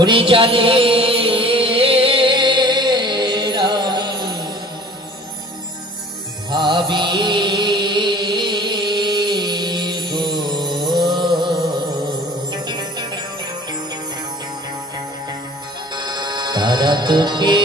হরি জানে ভাবি তারা তোকে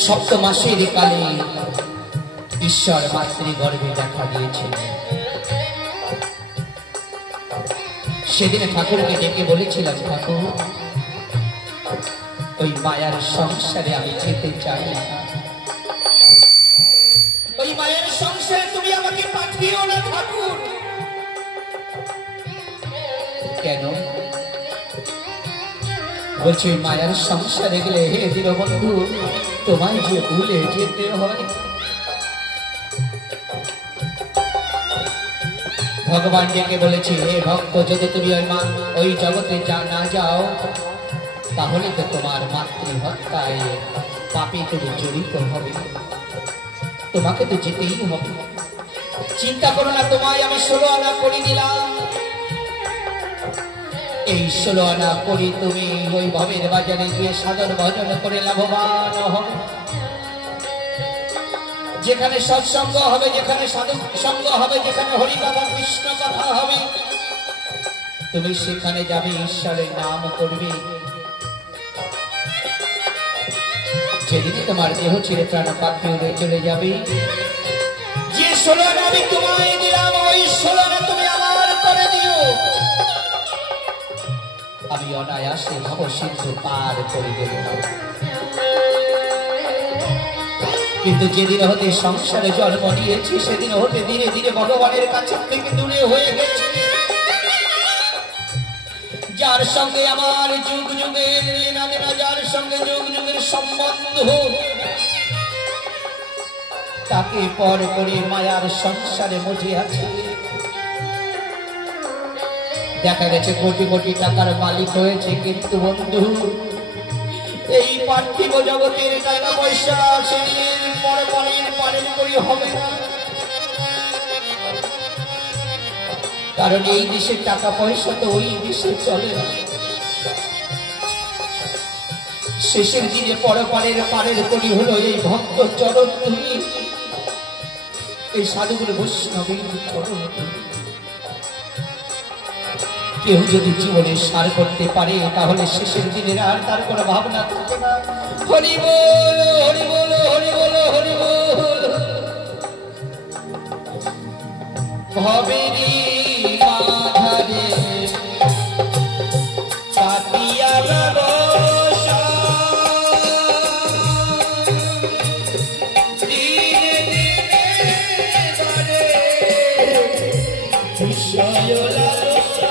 সপ্তমাসের কালে ঈশ্বর মাতৃগর্ভে দেখা দিয়েছেন। সেদিন ঠাকুরকে ডেকে বলেছিলাম, ঠাকুর ওই মায়ার সংসারে আমি যেতে চাই না, ওই মায়ের সংসারে তুমি আমাকে পাঠিও না ঠাকুর। কেন? বলছি ওই মায়ার সংসারে গেলে হে দীনবন্ধু তোমায় যে ভুলে যেতে হয়। ভগবান ডেকে বলেছি, হে ভক্ত, যদি তুমি ওই জগতে না যাও তাহলে তো তোমার মাতৃহত্যায় পাপে তুমি জড়িত হবে, তোমাকে তো যেতেই হবে। চিন্তা করো না, তোমায় আমি 16 আনা করে দিলাম, এই 16 আনা করি তুমি ওই ভবের বাজারে গিয়ে সাধন ভজন করে লাভবান হবে। যেখানে সৎসঙ্গ হবে, যেখানে সাধু সঙ্গ হবে, যেখানে হরি কথা কৃষ্ণ কথা হবে, তুমি সেখানে যাবে, ঈশ্বরের নাম করবে। যেদিন তোমার দেহ ছেড়ে প্রাণ পাখি উড়ে চলে যাবে, যে 16 আনা আমি তোমায় দিলাম ওই 16 আনা তুমি আমার করে দিও, আমি অনায়াসে ভবসিন্ধু পার করে দেব। কিন্তু যেদিন হতে সংসারে জন্ম নিয়েছি সেদিন হতে ধীরে ধীরে ভগবানের কাছে থেকে দূরে হয়ে গেছি। যার সঙ্গে আমার যুগ যুগের লীনা দেনা, যার সঙ্গে যুগ যুগের সম্বন্ধ, তাকে পর করে মায়ার সংসারে মজে আছে। দেখা গেছে কোটি কোটি টাকার মালিক হয়েছে, কিন্তু বন্ধু এই পার্থিব জগতের টাকা পয়সা সেদিন পরে পালন করি হবে না। কারণ এই দেশের টাকা পয়সা তো ওই দেশে চলে না। শেষের দিনে পরপারের পারের করি হলো এই ভক্ত চরণ তুমি, এই সাধুগুলো বৈষ্ণবের চরণ তুমি। কেউ যদি জীবনে সার করতে পারে তাহলে শেষের দিনের আর তার কোনো ভাবনা থাকে না। হরি বল, হরি বল, হরি বল, হরি বল। ভবেরি মাঝারে কাটিয়া ব্যবসা, দিনে দিনে বারে বিষয় লালসা।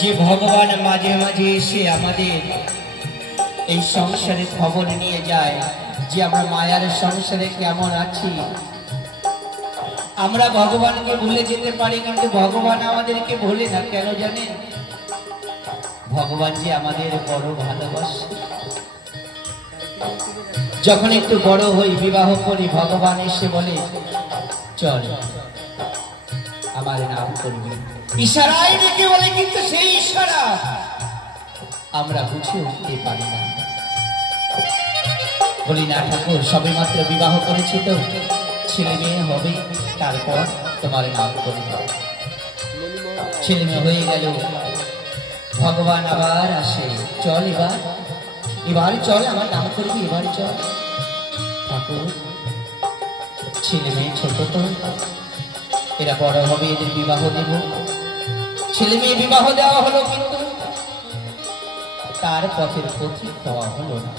যে ভগবান মাঝে মাঝে এসে আমাদের এই সংসারে খবর নিয়ে যায় যে আমরা মায়ার সংসারে কেমন আছি। আমরা ভগবানকে ভুলে যেতে পারি, কিন্তু ভগবান আমাদেরকে ভুলে না। কেন জানেন? ভগবান যে আমাদের বড় ভালোবাসে। যখন একটু বড় হই, বিবাহ করি, ভগবান এসে বলে চল আমার নাম করবি। ইশারায় ডেকে বলে, কিন্তু সেই ইশারা আমরা বুঝে উঠতে পারি না। বলি না ঠাকুর, সবে মাত্র বিবাহ করেছি, তো ছেলে মেয়ে হবে, তারপর তোমার নাম করব। ছেলে মেয়ে হয়ে গেল, ভগবান আবার আসে, চল এবার চল আমার নাম করবি, এবার চল। ঠাকুর, ছেলে মেয়ে ছোট তো, এরা বড় হবে, এদের বিবাহ দেব। ছেলে মেয়ে বিবাহ দেওয়া হলো, কিন্তু তার পথের পথিক দেওয়া হলো না।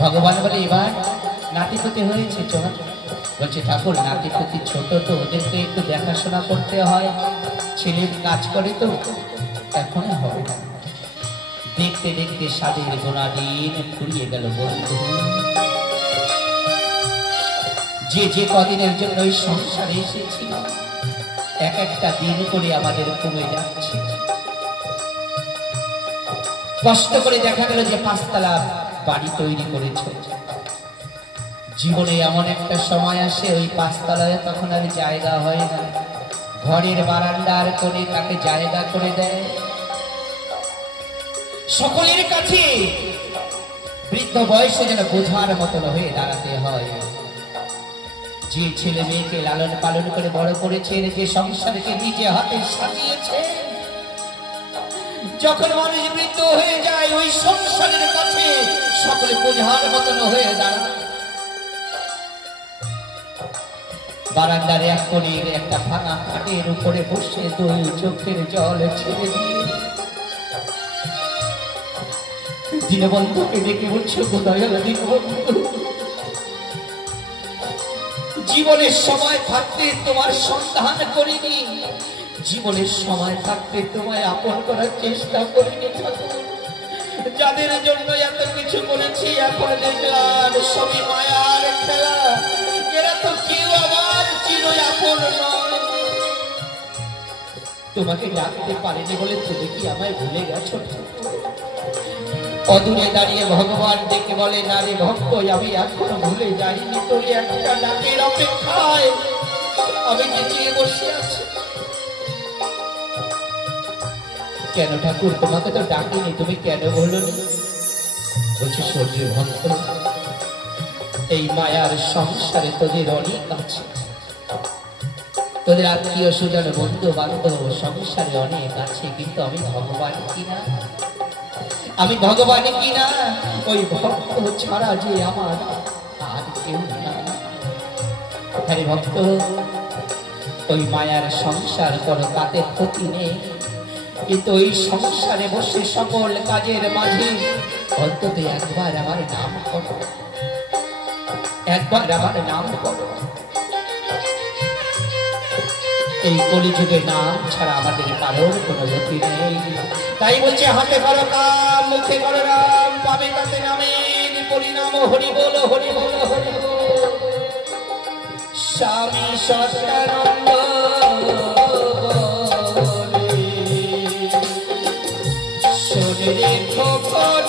ভগবান বলে এবার নাতিপুতি হয়েছে, চল। বলছে ঠাকুর, নাতিপুতি ছোট তো, ওদেরকে একটু দেখাশোনা করতে হয়, ছেলের কাজ করে তো, এখন হবে না। দেখতে দেখতে সাদের গোনা দিন ফুরিয়ে গেল বন্ধু। যে কদিনের জন্য এই সংসারে এসেছি, এক একটা দিন করে আমাদের কমে যাচ্ছে। কষ্ট করে দেখা গেল যে 5 তলা বাড়ি তৈরি করেছে। জীবনে এমন একটা সময় আসে, ওই 5 তলায় তখন আর জায়গা হয় না, ঘরের বারান্দার কোণে তাকে জায়গা করে দেয়। সকলের কাছে বৃদ্ধ বয়সে যেন বোঝার মতন হয়ে দাঁড়াতে হয়। যে ছেলে মেয়েকে লালন পালন করে বড় করেছেন, যে সংসারকে নিজে হাতে সাজিয়েছে, যখন মানুষ বৃদ্ধ হয়ে যায়, ওই সংসারের কাছে সকলে বোঝার মতন হয়ে দাঁড়ায়। বারান্দার এক কোণে একটা ভাঙা খাটের উপরে বসে 2 চোখের জল ছেড়ে দিয়ে দীনবন্ধুকে ডেকে বলছে, দয়াল দীনবন্ধু, জীবনের সময় থাকতে তোমার সন্ধান করিনি, জীবনের সময় থাকতে তোমায় আপন করার চেষ্টা করিনি ঠাকুর। যাদের জন্য এত কিছু করেছি, এখন দেখলাম সবই মায়ার খেলা, এরা তো কেউ আমার চির আপন নয়। তোমাকে ডাকতে পারিনি বলে তুমি কি আমায় ভুলে গেছো? অদূরে দাঁড়িয়ে ভগবান ডেকে বলে, না রে ভক্ত, আমি এখনো ভুলে যাইনি, তোর একটা ডাকের অপেক্ষায় আমি চেয়ে বসে আছি। কেন ঠাকুর, তোমাকে তো ডাকিনি, তুমি কেন বলনি? বলছে সূর্য ভক্ত, এই মায়ার সংসারে তোদের অনেক আছে, তোদের আত্মীয় স্বজন বন্ধু বান্ধব সংসারে অনেক আছে, কিন্তু আমি ভগবান কিনা, আমি ভগবান কিনা, ওই ভক্ত ছাড়া যে আমার আর কেউ না। হ্যাঁ ভক্ত, ওই মায়ার সংসার করো, তাতে ক্ষতি নেই, কিন্তু ওই সংসারে বসে সকল কাজের মাঝে অন্তত একবার আমার নাম করো, একবার আমার নাম করো। এই কলিযুগে নাম ছাড়া আমাদের কারোর কোনো গতি নেই। তাই বলছে, হাতে করো কাম, মুখে করো নাম, পাবে তাতে নামের পরিণাম। হরি বল, হরি বল, হরি বল। স্বামী সত্যানন্দ শোনে রেখো কোন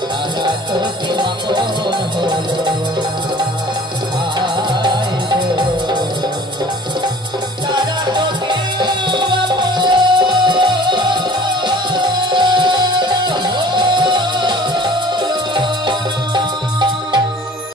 তারা তোকে